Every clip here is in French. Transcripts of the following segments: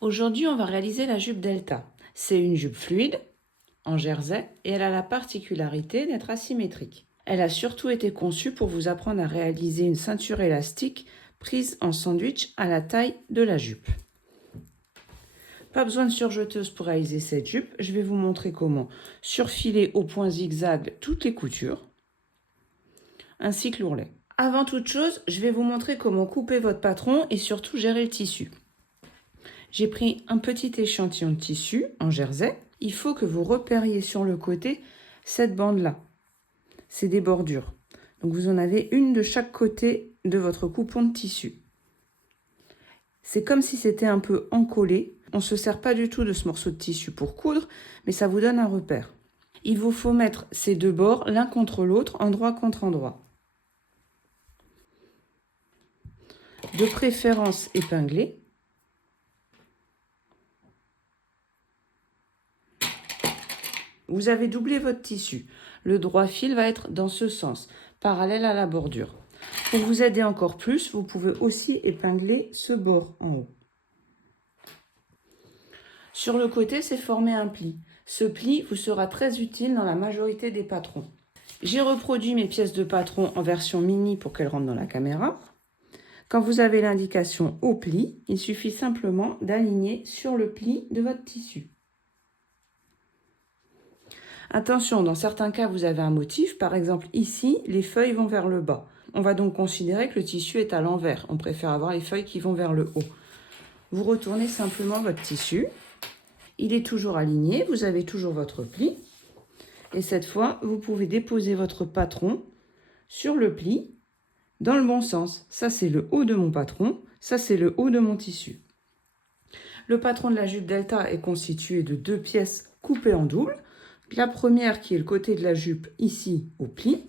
Aujourd'hui, on va réaliser la jupe Delta. C'est une jupe fluide, en jersey, et elle a la particularité d'être asymétrique. Elle a surtout été conçue pour vous apprendre à réaliser une ceinture élastique prise en sandwich à la taille de la jupe. Pas besoin de surjeteuse pour réaliser cette jupe, je vais vous montrer comment surfiler au point zigzag toutes les coutures, ainsi que l'ourlet. Avant toute chose, je vais vous montrer comment couper votre patron et surtout gérer le tissu. J'ai pris un petit échantillon de tissu en jersey. Il faut que vous repériez sur le côté cette bande-là. C'est des bordures. Donc vous en avez une de chaque côté de votre coupon de tissu. C'est comme si c'était un peu encollé. On ne se sert pas du tout de ce morceau de tissu pour coudre, mais ça vous donne un repère. Il vous faut mettre ces deux bords l'un contre l'autre, endroit contre endroit. De préférence épinglé. Vous avez doublé votre tissu. Le droit fil va être dans ce sens, parallèle à la bordure. Pour vous aider encore plus, vous pouvez aussi épingler ce bord en haut. Sur le côté, c'est formé un pli. Ce pli vous sera très utile dans la majorité des patrons. J'ai reproduit mes pièces de patron en version mini pour qu'elles rentrent dans la caméra. Quand vous avez l'indication au pli, il suffit simplement d'aligner sur le pli de votre tissu. Attention, dans certains cas, vous avez un motif. Par exemple, ici, les feuilles vont vers le bas. On va donc considérer que le tissu est à l'envers. On préfère avoir les feuilles qui vont vers le haut. Vous retournez simplement votre tissu. Il est toujours aligné, vous avez toujours votre pli. Et cette fois, vous pouvez déposer votre patron sur le pli dans le bon sens. Ça, c'est le haut de mon patron. Ça, c'est le haut de mon tissu. Le patron de la jupe Delta est constitué de deux pièces coupées en double. La première qui est le côté de la jupe ici au pli.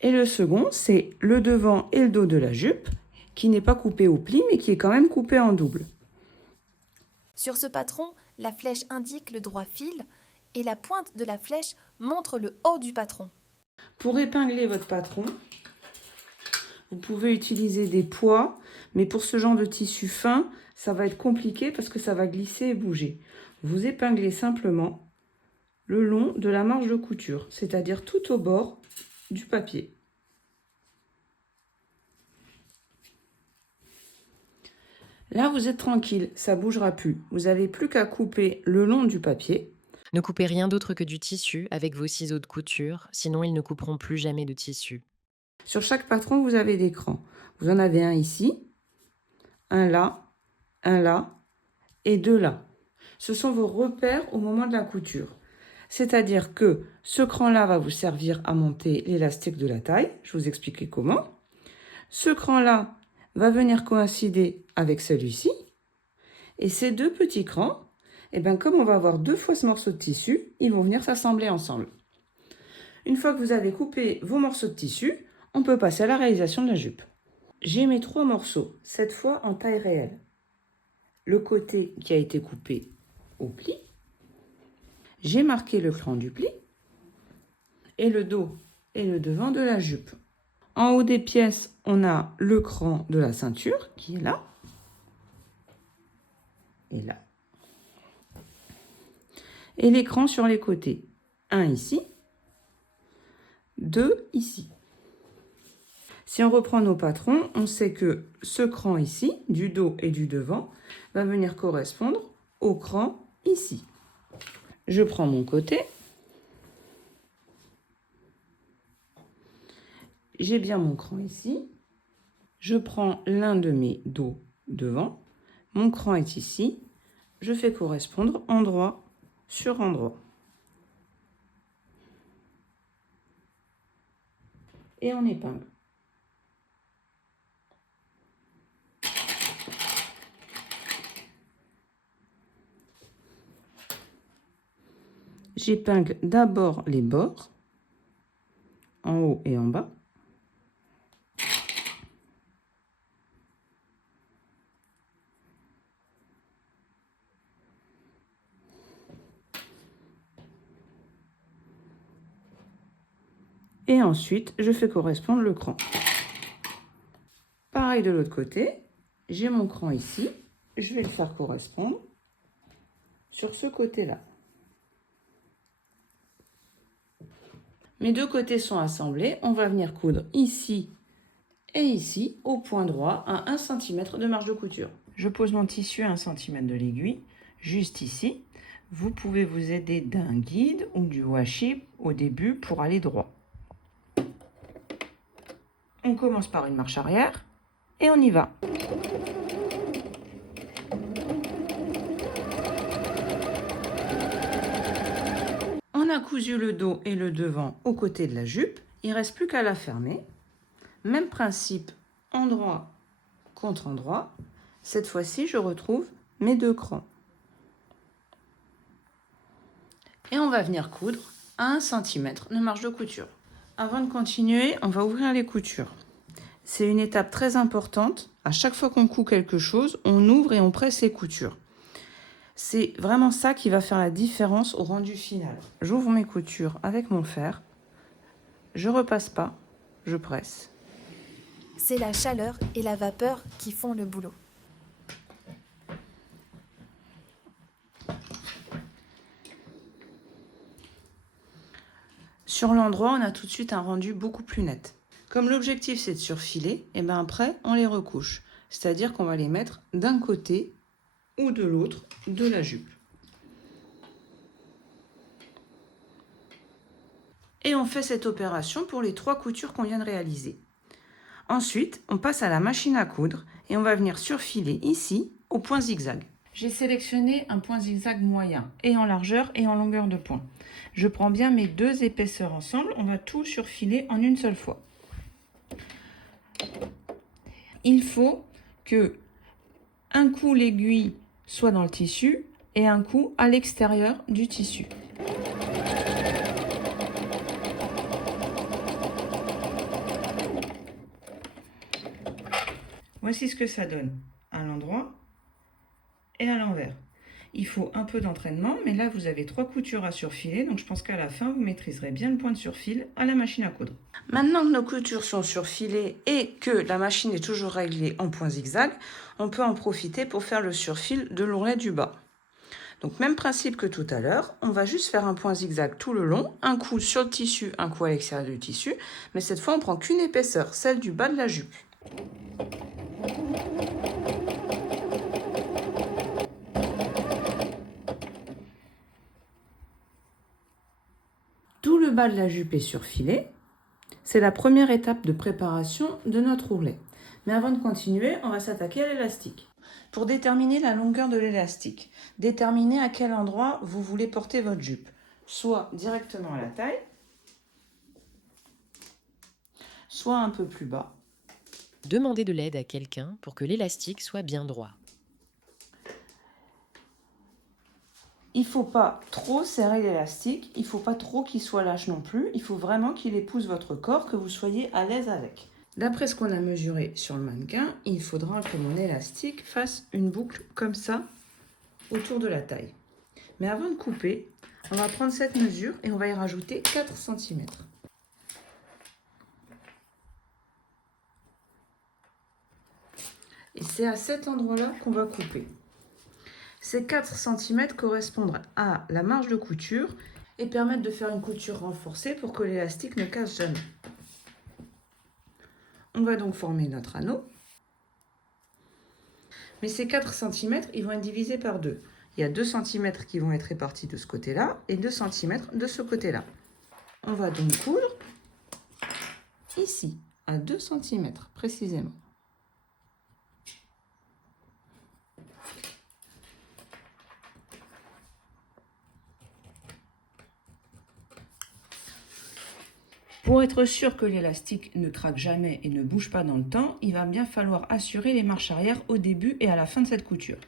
Et le second, c'est le devant et le dos de la jupe qui n'est pas coupé au pli mais qui est quand même coupé en double. Sur ce patron, la flèche indique le droit fil et la pointe de la flèche montre le haut du patron. Pour épingler votre patron, vous pouvez utiliser des poids, mais pour ce genre de tissu fin, ça va être compliqué parce que ça va glisser et bouger. Vous épinglez simplement le long de la marge de couture, c'est-à-dire tout au bord du papier. Là, vous êtes tranquille, ça ne bougera plus. Vous n'avez plus qu'à couper le long du papier. Ne coupez rien d'autre que du tissu avec vos ciseaux de couture, sinon ils ne couperont plus jamais de tissu. Sur chaque patron, vous avez des crans. Vous en avez un ici, un là et deux là. Ce sont vos repères au moment de la couture. C'est-à-dire que ce cran-là va vous servir à monter l'élastique de la taille. Je vais vous expliquer comment. Ce cran-là va venir coïncider avec celui-ci. Et ces deux petits crans, comme on va avoir deux fois ce morceau de tissu, ils vont venir s'assembler ensemble. Une fois que vous avez coupé vos morceaux de tissu, on peut passer à la réalisation de la jupe. J'ai mes trois morceaux, cette fois en taille réelle. Le côté qui a été coupé au pli. J'ai marqué le cran du pli et le dos et le devant de la jupe. En haut des pièces, on a le cran de la ceinture qui est là et là. Et les crans sur les côtés. Un ici, deux ici. Si on reprend nos patrons, on sait que ce cran ici, du dos et du devant, va venir correspondre au cran ici. Je prends mon côté. J'ai bien mon cran ici. Je prends l'un de mes dos devant. Mon cran est ici. Je fais correspondre endroit sur endroit. Et on épingle. J'épingle d'abord les bords, en haut et en bas. Et ensuite, je fais correspondre le cran. Pareil de l'autre côté, j'ai mon cran ici, je vais le faire correspondre sur ce côté-là. Mes deux côtés sont assemblés, on va venir coudre ici et ici au point droit à 1 cm de marge de couture. Je pose mon tissu à 1 cm de l'aiguille, juste ici. Vous pouvez vous aider d'un guide ou du washi au début pour aller droit. On commence par une marche arrière et on y va. On a cousu le dos et le devant aux côtés de la jupe. Il ne reste plus qu'à la fermer. Même principe, endroit contre endroit. Cette fois-ci, je retrouve mes deux crans. Et on va venir coudre à 1 cm de marge de couture. Avant de continuer, on va ouvrir les coutures. C'est une étape très importante. À chaque fois qu'on coud quelque chose, on ouvre et on presse les coutures. C'est vraiment ça qui va faire la différence au rendu final. J'ouvre mes coutures avec mon fer. Je repasse pas, je presse. C'est la chaleur et la vapeur qui font le boulot. Sur l'endroit, on a tout de suite un rendu beaucoup plus net. Comme l'objectif c'est de surfiler, et bien après on les recouche. C'est-à-dire qu'on va les mettre d'un côté ou de l'autre de la jupe. Et on fait cette opération pour les 3 coutures qu'on vient de réaliser. Ensuite, on passe à la machine à coudre et on va venir surfiler ici au point zigzag. J'ai sélectionné un point zigzag moyen, et en largeur et en longueur de point. Je prends bien mes 2 épaisseurs ensemble, on va tout surfiler en une seule fois. Il faut que un coup l'aiguille soit dans le tissu et un coup à l'extérieur du tissu. Voici ce que ça donne à l'endroit et à l'envers. Il faut un peu d'entraînement, mais là vous avez 3 coutures à surfiler, donc je pense qu'à la fin vous maîtriserez bien le point de surfil à la machine à coudre. Maintenant que nos coutures sont surfilées et que la machine est toujours réglée en point zigzag, on peut en profiter pour faire le surfil de l'ourlet du bas. Donc même principe que tout à l'heure, on va juste faire un point zigzag tout le long, un coup sur le tissu, un coup à l'extérieur du tissu, mais cette fois on prend qu'une épaisseur, celle du bas de la jupe. Tout le bas de la jupe est surfilé. C'est la première étape de préparation de notre ourlet. Mais avant de continuer, on va s'attaquer à l'élastique. Pour déterminer la longueur de l'élastique, déterminez à quel endroit vous voulez porter votre jupe. Soit directement à la taille, soit un peu plus bas. Demandez de l'aide à quelqu'un pour que l'élastique soit bien droit. Il ne faut pas trop serrer l'élastique, il ne faut pas trop qu'il soit lâche non plus, il faut vraiment qu'il épouse votre corps, que vous soyez à l'aise avec. D'après ce qu'on a mesuré sur le mannequin, il faudra que mon élastique fasse une boucle comme ça autour de la taille. Mais avant de couper, on va prendre cette mesure et on va y rajouter 4 cm. Et c'est à cet endroit-là qu'on va couper. Ces 4 cm correspondent à la marge de couture et permettent de faire une couture renforcée pour que l'élastique ne casse jamais. On va donc former notre anneau. Mais ces 4 cm, ils vont être divisés par 2. Il y a 2 cm qui vont être répartis de ce côté-là et 2 cm de ce côté-là. On va donc coudre ici, à 2 cm précisément. Pour être sûr que l'élastique ne craque jamais et ne bouge pas dans le temps, il va bien falloir assurer les marches arrière au début et à la fin de cette couture.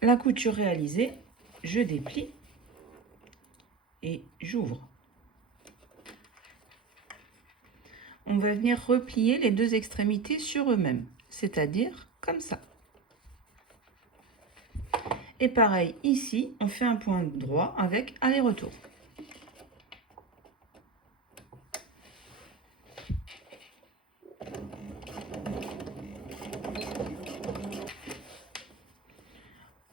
La couture réalisée, je déplie et j'ouvre. On va venir replier les deux extrémités sur eux-mêmes, c'est-à-dire comme ça. Et pareil, ici, on fait un point droit avec aller-retour.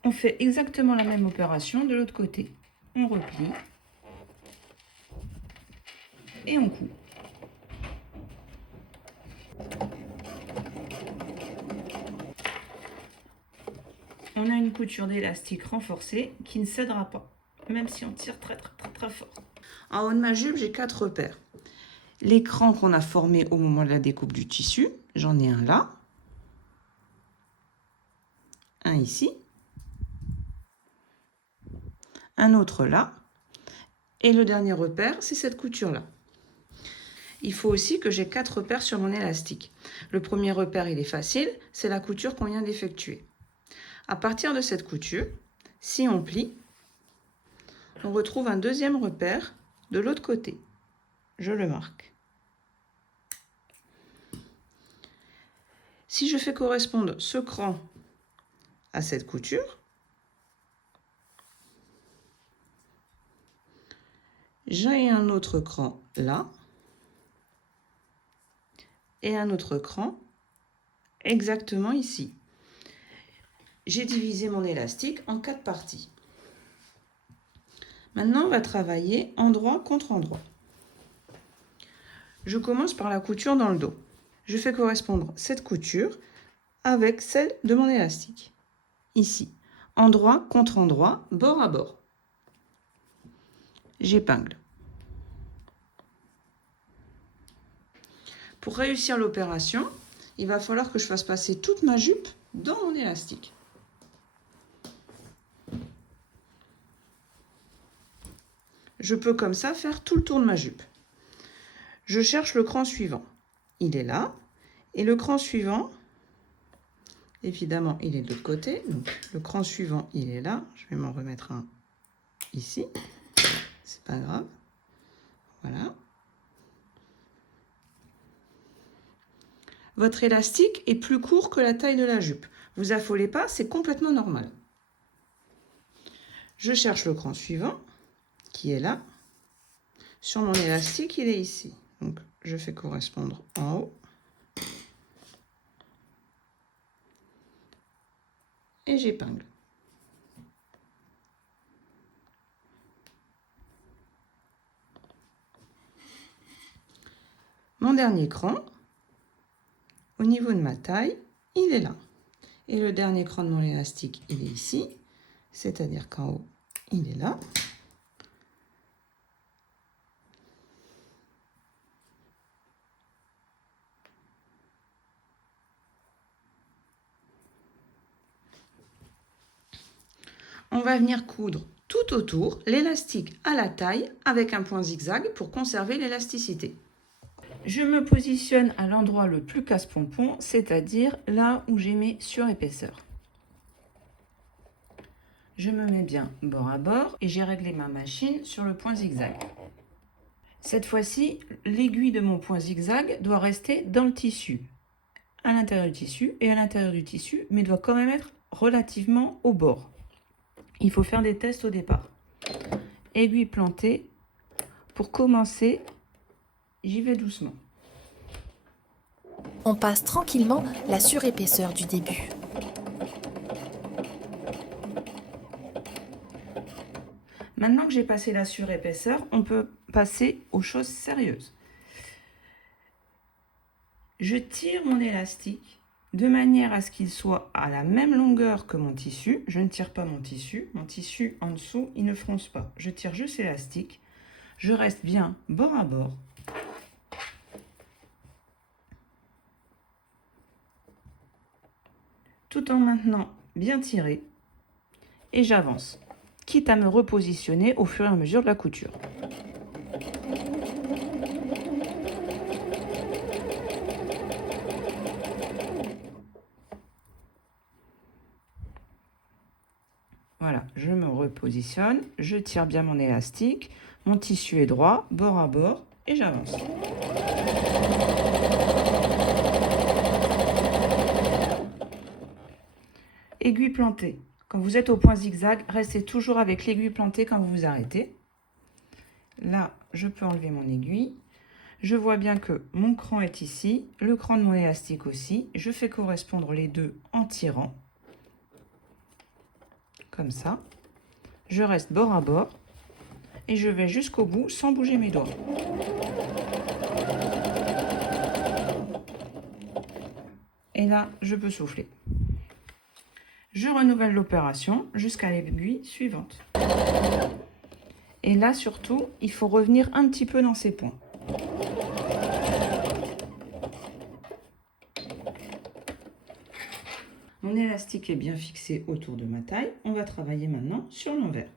On fait exactement la même opération de l'autre côté. On replie et on coud. On a une couture d'élastique renforcée qui ne cédera pas, même si on tire très fort. En haut de ma jupe, j'ai 4 repères. L'écran qu'on a formé au moment de la découpe du tissu, j'en ai un là, un ici, un autre là, et le dernier repère, c'est cette couture-là. Il faut aussi que j'ai 4 repères sur mon élastique. Le premier repère, il est facile, c'est la couture qu'on vient d'effectuer. À partir de cette couture, si on plie, on retrouve un deuxième repère de l'autre côté. Je le marque. Si je fais correspondre ce cran à cette couture, j'ai un autre cran là et un autre cran exactement ici. J'ai divisé mon élastique en 4 parties. Maintenant, on va travailler endroit contre endroit. Je commence par la couture dans le dos. Je fais correspondre cette couture avec celle de mon élastique. Ici, endroit contre endroit, bord à bord. J'épingle. Pour réussir l'opération, il va falloir que je fasse passer toute ma jupe dans mon élastique. Je peux comme ça faire tout le tour de ma jupe. Je cherche le cran suivant. Il est là. Et le cran suivant, évidemment, il est de l'autre côté. Donc, le cran suivant, il est là. Je vais m'en remettre un ici. C'est pas grave. Voilà. Votre élastique est plus court que la taille de la jupe. Vous affolez pas, c'est complètement normal. Je cherche le cran suivant, qui est là. Sur mon élastique, il est ici. Donc, je fais correspondre en haut. Et j'épingle. Mon dernier cran, au niveau de ma taille, il est là. Et le dernier cran de mon élastique, il est ici. C'est-à-dire qu'en haut, il est là. On va venir coudre tout autour l'élastique à la taille avec un point zigzag pour conserver l'élasticité. Je me positionne à l'endroit le plus casse-pompon, c'est-à-dire là où j'ai mes surépaisseurs. Je me mets bien bord à bord et j'ai réglé ma machine sur le point zigzag. Cette fois-ci, l'aiguille de mon point zigzag doit rester dans le tissu, à l'intérieur du tissu et à l'intérieur du tissu, mais doit quand même être relativement au bord. Il faut faire des tests au départ. Aiguille plantée. Pour commencer, j'y vais doucement. On passe tranquillement la surépaisseur du début. Maintenant que j'ai passé la surépaisseur, on peut passer aux choses sérieuses. Je tire mon élastique de manière à ce qu'il soit à la même longueur que mon tissu. Je ne tire pas mon tissu. Mon tissu en dessous, il ne fronce pas. Je tire juste l'élastique. Je reste bien bord à bord. Tout en maintenant bien tiré. Et j'avance, quitte à me repositionner au fur et à mesure de la couture. Voilà, je me repositionne, je tire bien mon élastique. Mon tissu est droit, bord à bord, et j'avance. Aiguille plantée. Quand vous êtes au point zigzag, restez toujours avec l'aiguille plantée quand vous vous arrêtez. Là, je peux enlever mon aiguille. Je vois bien que mon cran est ici, le cran de mon élastique aussi. Je fais correspondre les deux en tirant. Comme ça. Je reste bord à bord. Et je vais jusqu'au bout sans bouger mes doigts. Et là, je peux souffler. Je renouvelle l'opération jusqu'à l'aiguille suivante. Et là, surtout, il faut revenir un petit peu dans ces points. Mon élastique est bien fixé autour de ma taille. On va travailler maintenant sur l'envers.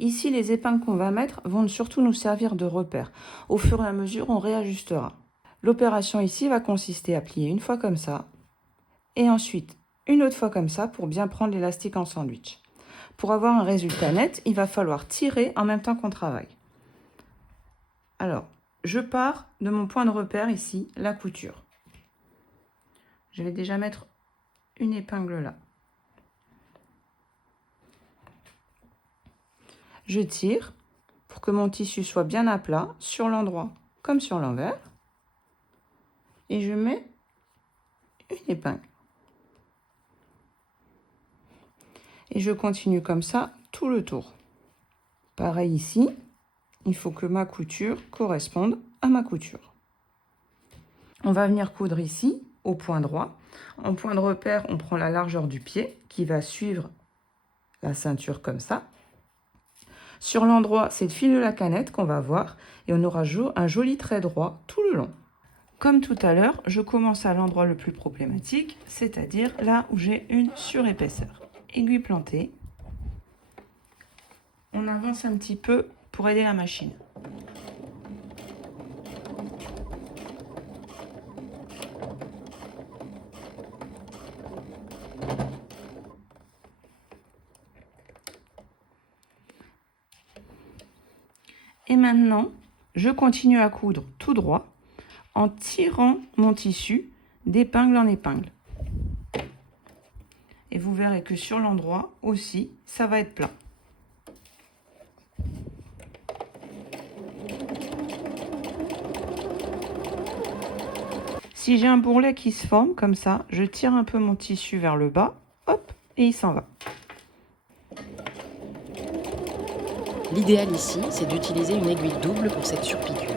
Ici, les épingles qu'on va mettre vont surtout nous servir de repère. Au fur et à mesure, on réajustera. L'opération ici va consister à plier une fois comme ça, et ensuite une autre fois comme ça pour bien prendre l'élastique en sandwich. Pour avoir un résultat net, il va falloir tirer en même temps qu'on travaille. Alors, je pars de mon point de repère ici, la couture. Je vais déjà mettre une épingle là. Je tire pour que mon tissu soit bien à plat sur l'endroit comme sur l'envers. Et je mets une épingle. Et je continue comme ça tout le tour. Pareil ici, il faut que ma couture corresponde à ma couture. On va venir coudre ici au point droit. En point de repère, on prend la largeur du pied qui va suivre la ceinture comme ça. Sur l'endroit, c'est le fil de la canette qu'on va voir et on aura un joli trait droit tout le long. Comme tout à l'heure, je commence à l'endroit le plus problématique, c'est-à-dire là où j'ai une surépaisseur. Aiguille plantée. On avance un petit peu pour aider la machine. Et maintenant, je continue à coudre tout droit en tirant mon tissu d'épingle en épingle. Et vous verrez que sur l'endroit aussi, ça va être plat. Si j'ai un bourrelet qui se forme comme ça, je tire un peu mon tissu vers le bas, hop, et il s'en va. L'idéal ici, c'est d'utiliser une aiguille double pour cette surpiqûre.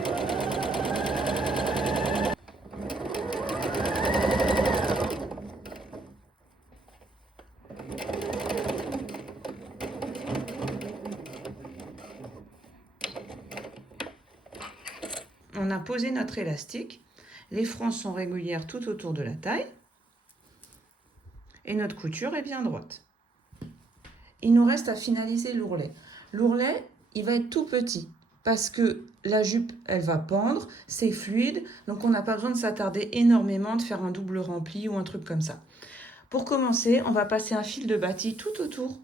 On a posé notre élastique, les franges sont régulières tout autour de la taille et notre couture est bien droite. Il nous reste à finaliser l'ourlet. L'ourlet, il va être tout petit parce que la jupe, elle va pendre, c'est fluide, donc on n'a pas besoin de s'attarder énormément, de faire un double rempli ou un truc comme ça. Pour commencer, on va passer un fil de bâti tout autour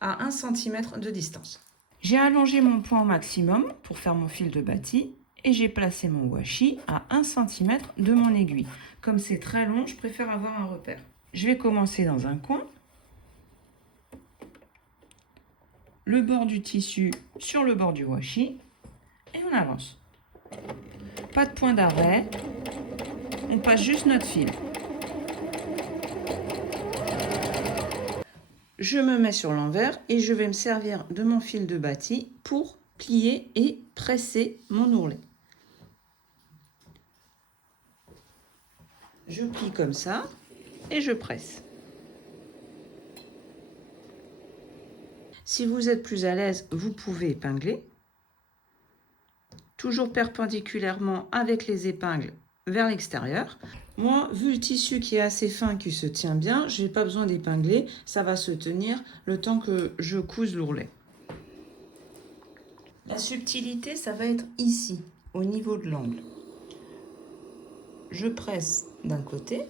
à 1 cm de distance. J'ai allongé mon point au maximum pour faire mon fil de bâti et j'ai placé mon washi à 1 cm de mon aiguille. Comme c'est très long, je préfère avoir un repère. Je vais commencer dans un coin. Le bord du tissu sur le bord du washi et on avance. Pas de point d'arrêt, on passe juste notre fil. Je me mets sur l'envers et je vais me servir de mon fil de bâti pour plier et presser mon ourlet. Je plie comme ça et je presse. Si vous êtes plus à l'aise, vous pouvez épingler. Toujours perpendiculairement avec les épingles vers l'extérieur. Moi, vu le tissu qui est assez fin, qui se tient bien, je n'ai pas besoin d'épingler. Ça va se tenir le temps que je couse l'ourlet. La subtilité, ça va être ici, au niveau de l'angle. Je presse d'un côté.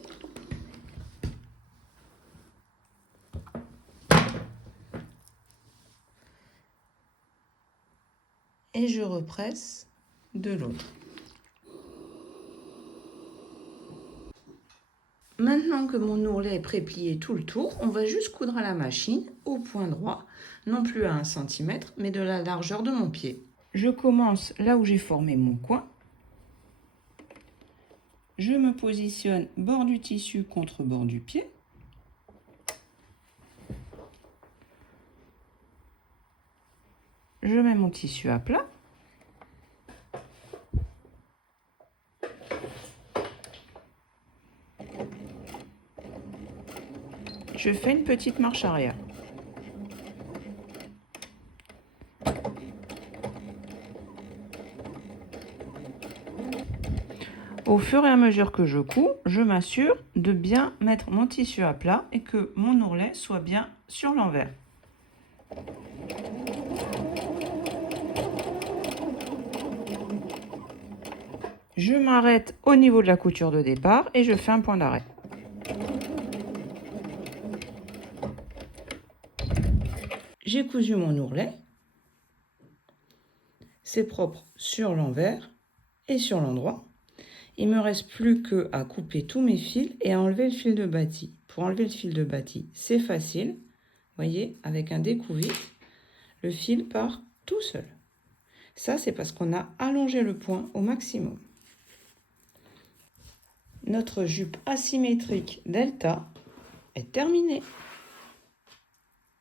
et je represse de l'autre. Maintenant que mon ourlet est préplié tout le tour, on va juste coudre à la machine au point droit, non plus à 1 cm, mais de la largeur de mon pied. Je commence là où j'ai formé mon coin. Je me positionne bord du tissu contre bord du pied. Je mets mon tissu à plat. Je fais une petite marche arrière. Au fur et à mesure que je couds, je m'assure de bien mettre mon tissu à plat et que mon ourlet soit bien sur l'envers. Je m'arrête au niveau de la couture de départ et je fais un point d'arrêt. J'ai cousu mon ourlet. C'est propre sur l'envers et sur l'endroit. Il ne me reste plus qu'à couper tous mes fils et à enlever le fil de bâti. Pour enlever le fil de bâti, c'est facile. Vous voyez, avec un découvite, le fil part tout seul. Ça, c'est parce qu'on a allongé le point au maximum. Notre jupe asymétrique delta est terminée.